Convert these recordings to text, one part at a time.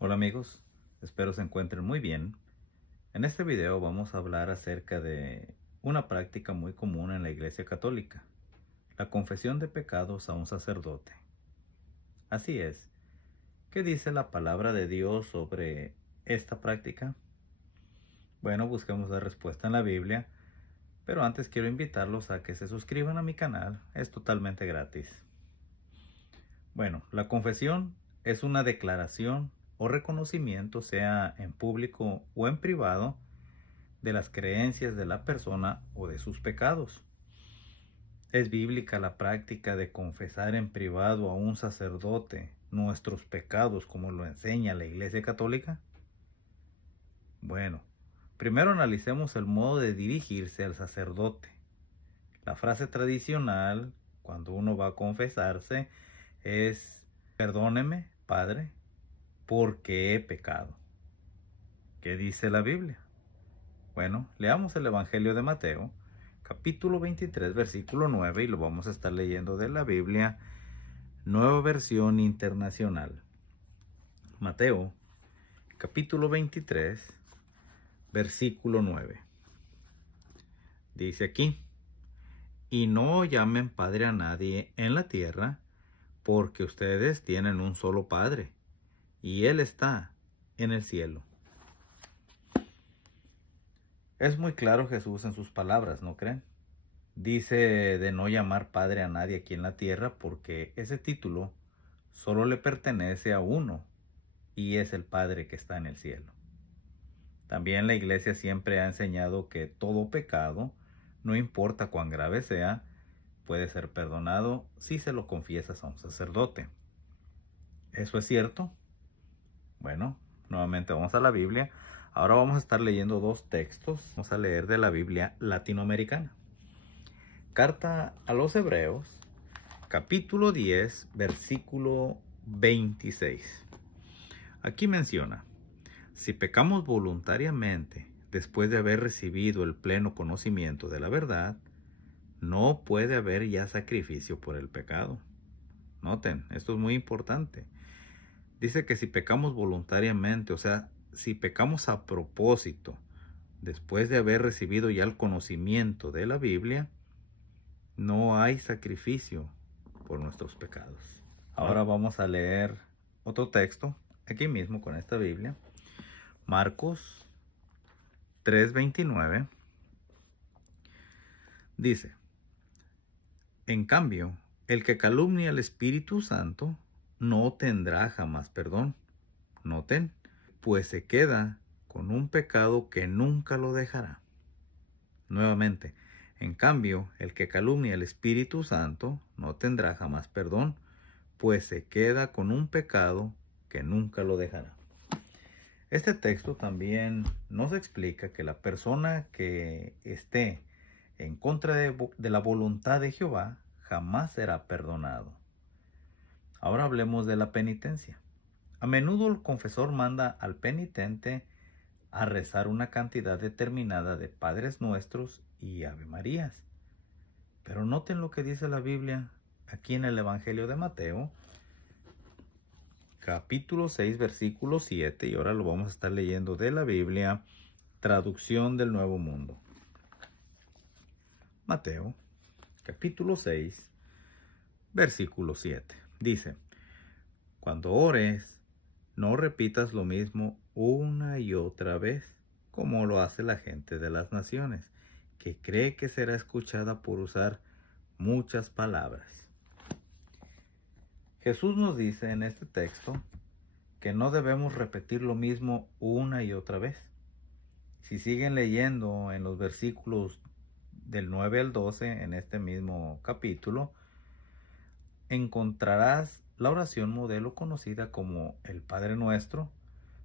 Hola amigos, espero se encuentren muy bien. En este video vamos a hablar acerca de una práctica muy común en la Iglesia Católica, la confesión de pecados a un sacerdote. Así es, ¿qué dice la palabra de Dios sobre esta práctica? Bueno, busquemos la respuesta en la Biblia, pero antes quiero invitarlos a que se suscriban a mi canal, es totalmente gratis. Bueno, la confesión es una declaración o reconocimiento, sea en público o en privado, de las creencias de la persona o de sus pecados. ¿Es bíblica la práctica de confesar en privado a un sacerdote nuestros pecados como lo enseña la Iglesia Católica? Bueno, primero analicemos el modo de dirigirse al sacerdote. La frase tradicional, cuando uno va a confesarse, es: perdóneme, Padre, porque he pecado. ¿Qué dice la Biblia? Bueno, leamos el Evangelio de Mateo, capítulo 23, versículo 9, y lo vamos a estar leyendo de la Biblia, Nueva Versión Internacional. Mateo, capítulo 23, versículo 9. Dice aquí: y no llamen Padre a nadie en la tierra, porque ustedes tienen un solo Padre, y Él está en el cielo. Es muy claro Jesús en sus palabras, ¿no creen? Dice de no llamar Padre a nadie aquí en la tierra porque ese título solo le pertenece a uno, y es el Padre que está en el cielo. También la Iglesia siempre ha enseñado que todo pecado, no importa cuán grave sea, puede ser perdonado si se lo confiesas a un sacerdote. ¿Eso es cierto? Bueno, nuevamente vamos a la Biblia. Ahora vamos a estar leyendo dos textos. Vamos a leer de la Biblia latinoamericana. Carta a los Hebreos, capítulo 10, versículo 26. Aquí menciona: si pecamos voluntariamente después de haber recibido el pleno conocimiento de la verdad, no puede haber ya sacrificio por el pecado. Noten, esto es muy importante. Dice que si pecamos voluntariamente, o sea, si pecamos a propósito, después de haber recibido ya el conocimiento de la Biblia, no hay sacrificio por nuestros pecados. Ahora vamos a leer otro texto, aquí mismo con esta Biblia. Marcos 3:29. Dice: en cambio, el que calumnia al Espíritu Santo no tendrá jamás perdón. Noten, pues se queda con un pecado que nunca lo dejará. Nuevamente, en cambio, el que calumnia al Espíritu Santo no tendrá jamás perdón, pues se queda con un pecado que nunca lo dejará. Este texto también nos explica que la persona que esté en contra de la voluntad de Jehová jamás será perdonado. Ahora hablemos de la penitencia. A menudo el confesor manda al penitente a rezar una cantidad determinada de Padres Nuestros y Ave Marías. Pero noten lo que dice la Biblia aquí en el Evangelio de Mateo, capítulo 6, versículo 7, y ahora lo vamos a estar leyendo de la Biblia, traducción del Nuevo Mundo. Mateo, capítulo 6, versículo 7. Dice: cuando ores, no repitas lo mismo una y otra vez, como lo hace la gente de las naciones, que cree que será escuchada por usar muchas palabras. Jesús nos dice en este texto que no debemos repetir lo mismo una y otra vez. Si siguen leyendo en los versículos del 9 al 12 en este mismo capítulo, encontrarás la oración modelo conocida como el Padre Nuestro,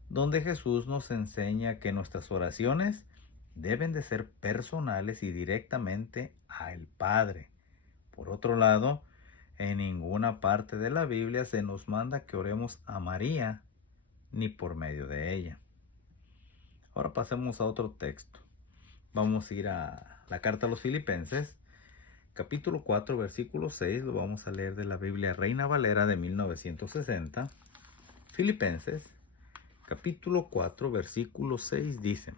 donde Jesús nos enseña que nuestras oraciones deben de ser personales y directamente al Padre. Por otro lado, en ninguna parte de la Biblia se nos manda que oremos a María ni por medio de ella. Ahora pasemos a otro texto. Vamos a ir a la carta a los Filipenses, capítulo 4, versículo 6. Lo vamos a leer de la Biblia Reina Valera de 1960. Filipenses, capítulo 4, versículo 6 dice: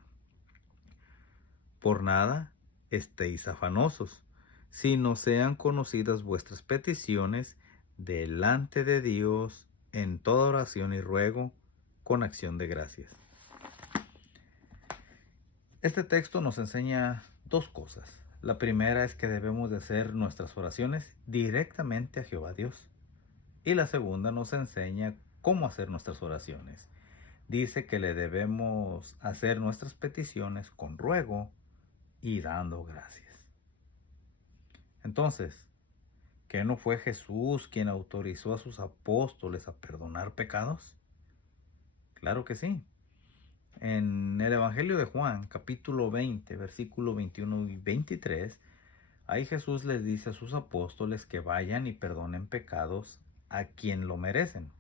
Por nada estéis afanosos, sino sean conocidas vuestras peticiones delante de Dios en toda oración y ruego con acción de gracias. Este texto nos enseña dos cosas. La primera es que debemos de hacer nuestras oraciones directamente a Jehová Dios. Y la segunda nos enseña cómo hacer nuestras oraciones. Dice que le debemos hacer nuestras peticiones con ruego y dando gracias. Entonces, ¿qué no fue Jesús quien autorizó a sus apóstoles a perdonar pecados? Claro que sí. En el Evangelio de Juan, capítulo 20, versículo 21 y 23, ahí Jesús les dice a sus apóstoles que vayan y perdonen pecados a quien lo merecen.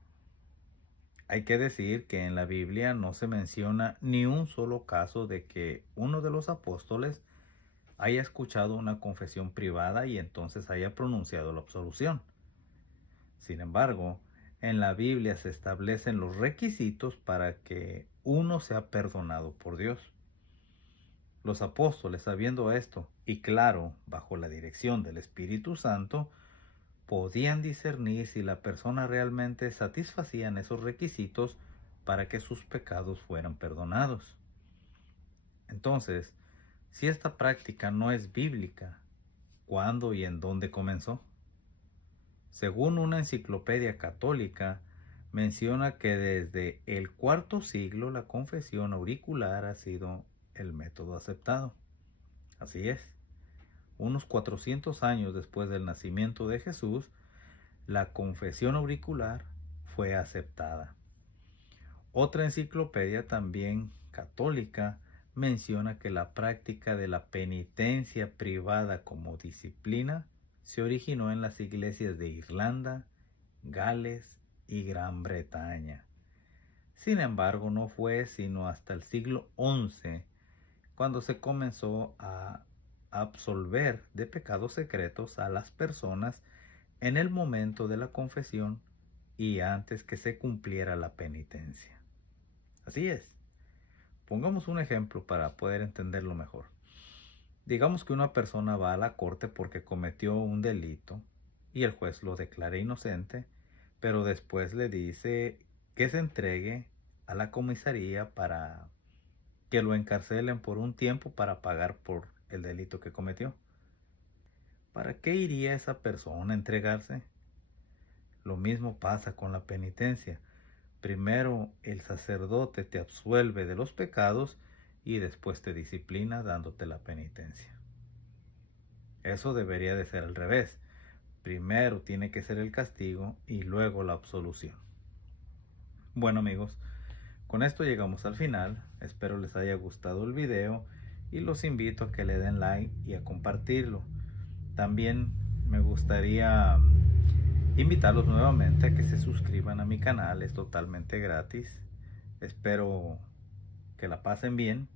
Hay que decir que en la Biblia no se menciona ni un solo caso de que uno de los apóstoles haya escuchado una confesión privada y entonces haya pronunciado la absolución. Sin embargo, en la Biblia se establecen los requisitos para que uno sea perdonado por Dios. Los apóstoles, sabiendo esto, y claro, bajo la dirección del Espíritu Santo, podían discernir si la persona realmente satisfacía esos requisitos para que sus pecados fueran perdonados. Entonces, si esta práctica no es bíblica, ¿cuándo y en dónde comenzó? Según una enciclopedia católica, menciona que desde el IV siglo la confesión auricular ha sido el método aceptado. Así es. Unos 400 años después del nacimiento de Jesús, la confesión auricular fue aceptada. Otra enciclopedia también católica menciona que la práctica de la penitencia privada como disciplina se originó en las iglesias de Irlanda, Gales y Gran Bretaña. Sin embargo, no fue sino hasta el siglo XI cuando se comenzó a absolver de pecados secretos a las personas en el momento de la confesión y antes que se cumpliera la penitencia. Así es. Pongamos un ejemplo para poder entenderlo mejor. Digamos que una persona va a la corte porque cometió un delito y el juez lo declara inocente, pero después le dice que se entregue a la comisaría para que lo encarcelen por un tiempo para pagar por el delito que cometió. ¿Para qué iría esa persona a entregarse? Lo mismo pasa con la penitencia. Primero el sacerdote te absuelve de los pecados y después te disciplina dándote la penitencia. Eso debería de ser al revés. Primero tiene que ser el castigo y luego la absolución. Bueno amigos, con esto llegamos al final. Espero les haya gustado el video y los invito a que le den like y a compartirlo. También me gustaría invitarlos nuevamente a que se suscriban a mi canal, es totalmente gratis. Espero que la pasen bien